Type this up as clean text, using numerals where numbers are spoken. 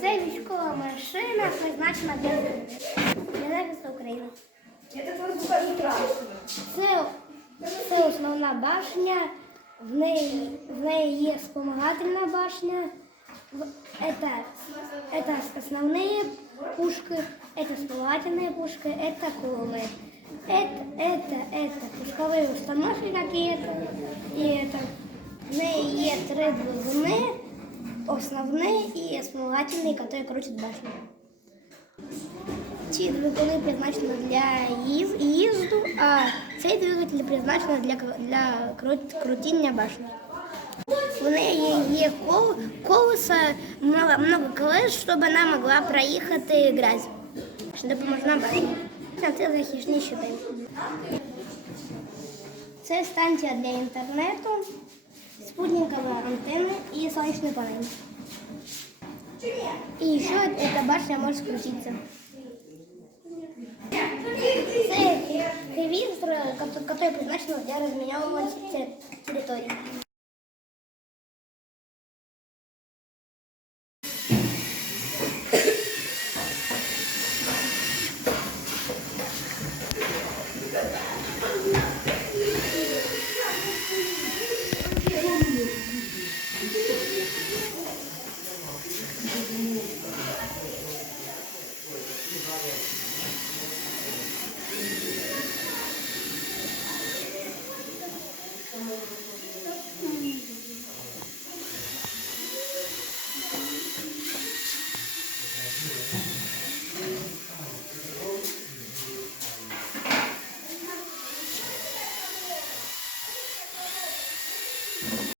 Це військова машина, призначена для захисту України. Це основна башня, в неї є спомагательна башня. Это основные пушки, это вспомогательные пушки, это кулемет. Это пусковые установки какие-то. И это в ней є три двигуни, основний і вспомогательний, який крутить башню. Ці двигуни призначені для їзду, а цей двигатель призначений для крутіння башні. У неї є колеса, много колес, щоб вона могла проїхати грязь. Допоможна башня. Це захисні щити. Це станція для інтернету, спутникова антенна і сонячні панелі. І ще ця башня може скрутитися. Це телевізор, який призначений для розміновування території.